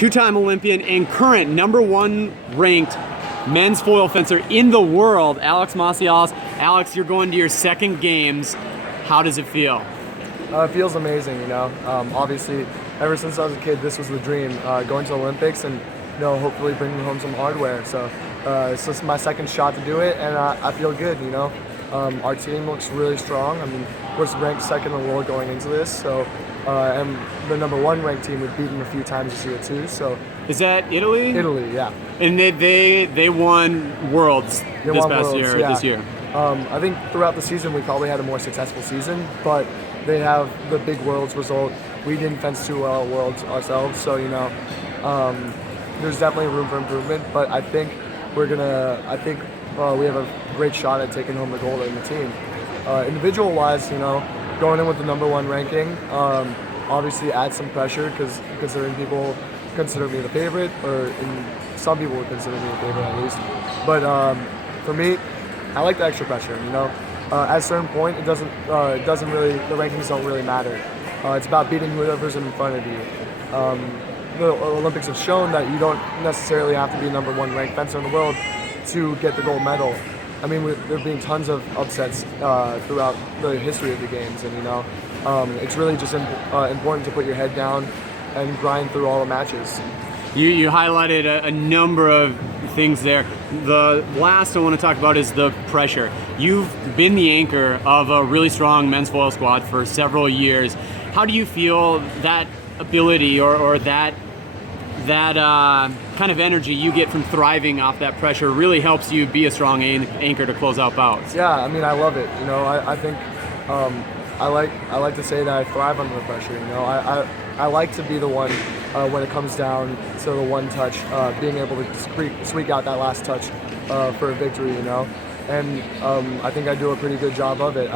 two-time Olympian and current #1 ranked men's foil fencer in the world, Alex Massialas. Alex, you're going to your second games. How does it feel? It feels amazing, you know. Obviously, ever since I was a kid, this was the dream, going to the Olympics and, you know, hopefully bringing home some hardware. So it's just my second shot to do it, and I feel good, you know. Our team looks really strong. I mean, we're ranked second in the world going into this, so and the #1 ranked team, we've beaten a few times this year too. So is that Italy? Italy, yeah. And they won Worlds this year. I think throughout the season we probably had a more successful season, but they have the big Worlds result. We didn't fence too well at Worlds ourselves, so you know, there's definitely room for improvement. But I think we have a great shot at taking home the gold in the team. Individual-wise, you know, going in with the #1 ranking obviously adds some pressure because considering people consider me the favorite, or some people would consider me the favorite at least. But for me, I like the extra pressure. You know, at a certain point, it doesn't really, the rankings don't really matter. It's about beating whoever's in front of you. The Olympics have shown that you don't necessarily have to be #1 ranked fencer in the world to get the gold medal. I mean, there have been tons of upsets throughout the history of the games, and you know, it's really just important to put your head down and grind through all the matches. You highlighted a number of things there. The last I want to talk about is the pressure. You've been the anchor of a really strong men's foil squad for several years. How do you feel that ability or that kind of energy you get from thriving off that pressure really helps you be a strong anchor to close out bouts? Yeah, I mean, I love it. You know, I think I like to say that I thrive under the pressure. You know, I like to be the one when it comes down to the one touch, being able to squeak out that last touch for a victory. You know, and I think I do a pretty good job of it.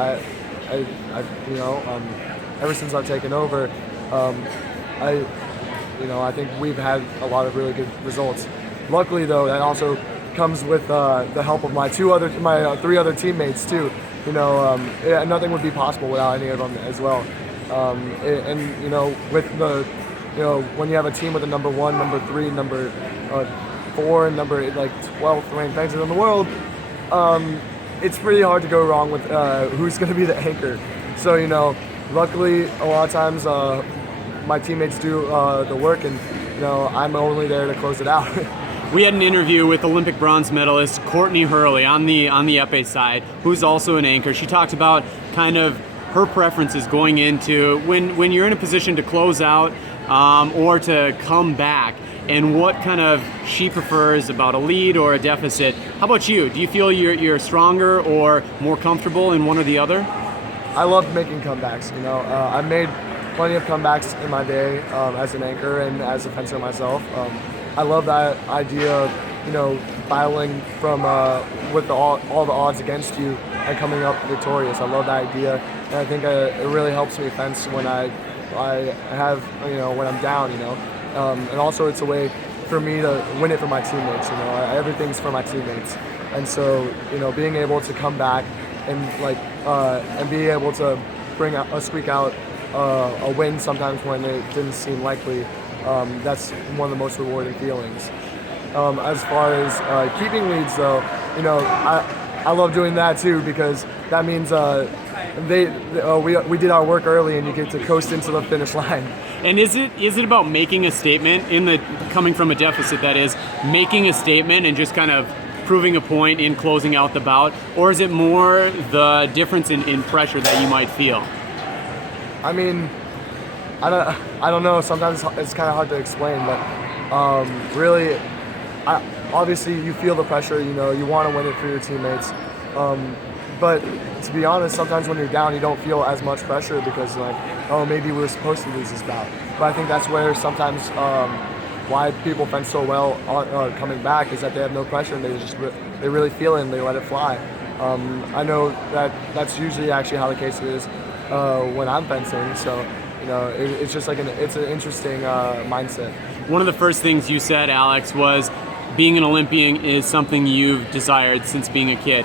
You know, ever since I've taken over, I think we've had a lot of really good results. Luckily, though, that also comes with the help of my three other teammates too. You know, nothing would be possible without any of them as well. And you know, with when you have a team with a #1, #3, #4, and like 12th ranked fencers in the world, it's pretty hard to go wrong with who's going to be the anchor. So you know, luckily, a lot of times my teammates do the work, and you know, I'm only there to close it out. We had an interview with Olympic bronze medalist Courtney Hurley on the épée side, who's also an anchor. She talked about kind of her preferences going into when you're in a position to close out or to come back, and what kind of she prefers about a lead or a deficit. How about you? Do you feel you're stronger or more comfortable in one or the other? I love making comebacks. You know, I've made plenty of comebacks in my day as an anchor and as a fencer myself. I love that idea of, you know, battling from with all the odds against you and coming up victorious. I love that idea, and I think it really helps me fence when I have, you know, when I'm down, you know, and also it's a way for me to win it for my teammates. You know, everything's for my teammates, and so you know, being able to come back and and be able to squeak out a win sometimes when it didn't seem likely. That's one of the most rewarding feelings. As far as keeping leads, though, you know, I love doing that too, because that means we did our work early, and you get to coast into the finish line. And is it about making a statement coming from a deficit? That is, making a statement and just kind of proving a point in closing out the bout, or is it more the difference in pressure that you might feel? I mean, I don't know. Sometimes it's kind of hard to explain, but really, obviously you feel the pressure. You know, you want to win it for your teammates. But to be honest, sometimes when you're down, you don't feel as much pressure because, like, oh, maybe we're supposed to lose this bout. But I think that's where sometimes why people fence so well coming back is that they have no pressure and they really feel it and they let it fly. I know that's usually actually how the case is when I'm fencing. So. You know, it's just like it's an interesting mindset. One of the first things you said, Alex, was being an Olympian is something you've desired since being a kid.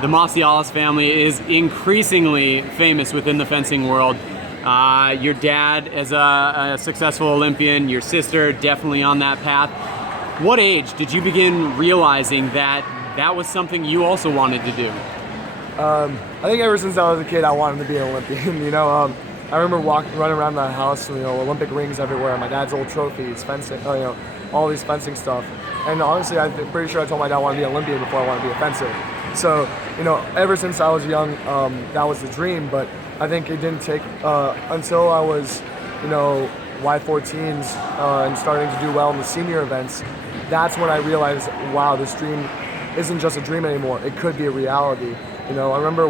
The Massialas family is increasingly famous within the fencing world. Your dad as a successful Olympian, your sister definitely on that path. What age did you begin realizing that that was something you also wanted to do? I think ever since I was a kid, I wanted to be an Olympian. I remember running around the house, Olympic rings everywhere, my dad's old trophies, fencing, all these fencing stuff. And honestly, I'm pretty sure I told my dad I wanted to be an Olympian before I wanted to be a fencer. So, ever since I was young, that was the dream. But I think it didn't take until I was, Y14s and starting to do well in the senior events. That's when I realized, wow, this dream isn't just a dream anymore. It could be a reality. I remember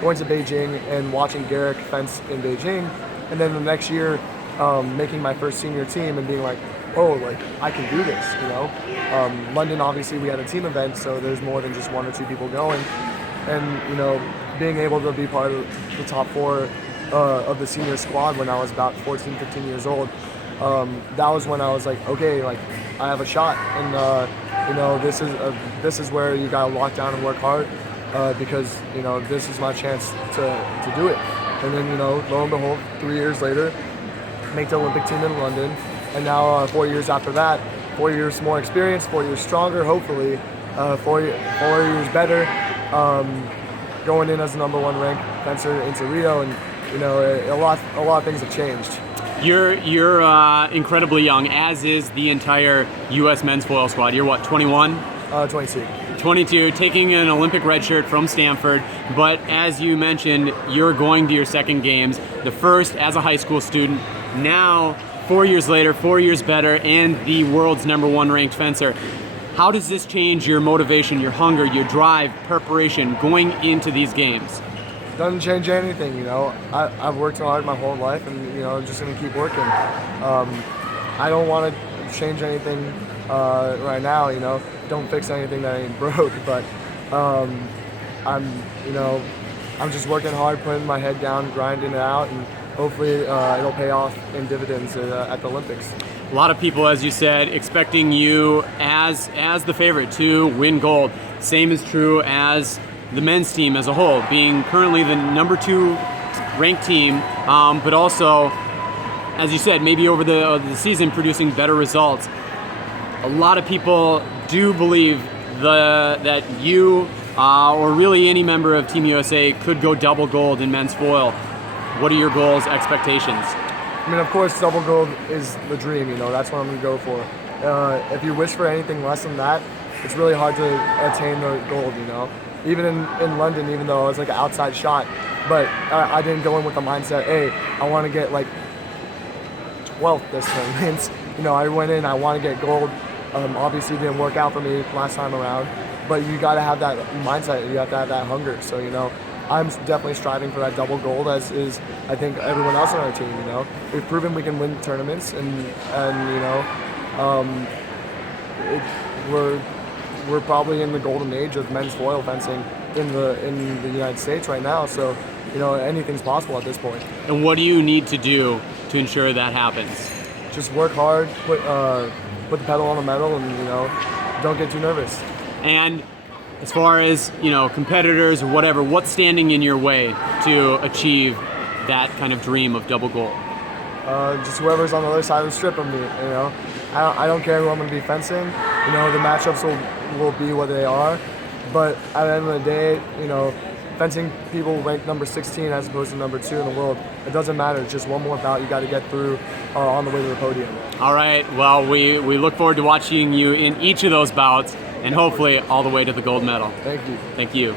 going to Beijing and watching Garrick fence in Beijing, and then the next year making my first senior team and being like, oh, like I can do this. London, obviously we had a team event, so there's more than just 1 or 2 people going, and being able to be part of the top 4 of the senior squad when I was about 14, 15 years old. That was when I was like, okay, like I have a shot, and this is where you gotta lock down and work hard. Because this is my chance to do it. And then lo and behold, 3 years later, make the Olympic team in London, and now 4 years after that, 4 years more experience, 4 years stronger, hopefully, 4 years better, going in as the #1 ranked fencer into Rio, and a lot of things have changed. You're incredibly young, as is the entire U.S. men's foil squad. You're what, 21? 22. 22, taking an Olympic red shirt from Stanford, but as you mentioned, you're going to your second games, the first as a high school student, now 4 years later, 4 years better, and the world's #1 ranked fencer. How does this change your motivation, your hunger, your drive, preparation going into these games? Doesn't change anything, I've worked hard my whole life, and I'm just going to keep working. I don't want to change anything right now, don't fix anything that ain't broke, but I'm just working hard, putting my head down, grinding it out, and hopefully it'll pay off in dividends at the Olympics. A lot of people, as you said, expecting you as the favorite to win gold. Same is true as the men's team as a whole, being currently the #2 ranked team, but also, as you said, maybe over the season producing better results. A lot of people do believe that you or really any member of Team USA could go double gold in men's foil. What are your goals, expectations? I mean, of course, double gold is the dream, that's what I'm going to go for. If you wish for anything less than that, it's really hard to attain the gold, Even in London, even though it was like an outside shot, but I didn't go in with the mindset, hey, I want to get like 12th this tournament. I went in, I want to get gold. Obviously, it didn't work out for me last time around, but you got to have that mindset. You have to have that hunger. So, I'm definitely striving for that double gold, as is I think everyone else on our team. We've proven we can win tournaments, and we're probably in the golden age of men's foil fencing in the United States right now. So, anything's possible at this point. And what do you need to do to ensure that happens? Just work hard, put the pedal on the metal, and don't get too nervous. And as far as competitors or whatever, what's standing in your way to achieve that kind of dream of double gold? Just whoever's on the other side of the strip of me. I don't care who I'm going to be fencing. The matchups will be what they are. But at the end of the day, fencing people ranked number 16 as opposed to number 2 in the world, it doesn't matter. It's just one more bout you got to get through on the way to the podium. All right. Well, we look forward to watching you in each of those bouts, and hopefully all the way to the gold medal. Thank you. Thank you.